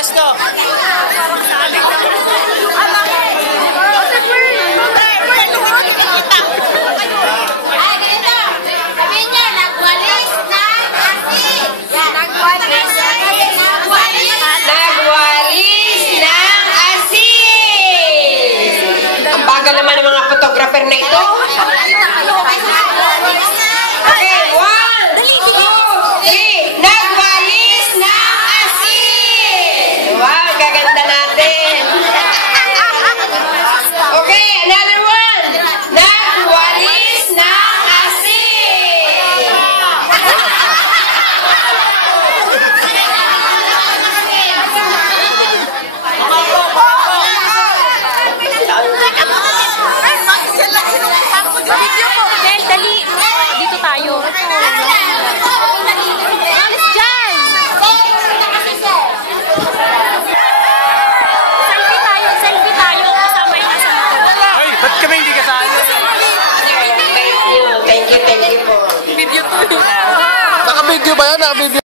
pwesto. Naman ng mga photographer na ito. Okay, 1, 2, 3. Nagwalis ng asin. Wow, gaganda natin. Okay, another one. Nagwalis ng asin. Video po, Del, dali. Dito tayo. Alis dyan! Selfie tayo. Kasama yung nasa motor. Ay, ba't kami hindi kasali? Thank you po. Video to. Naka-video ba yan? Naka-video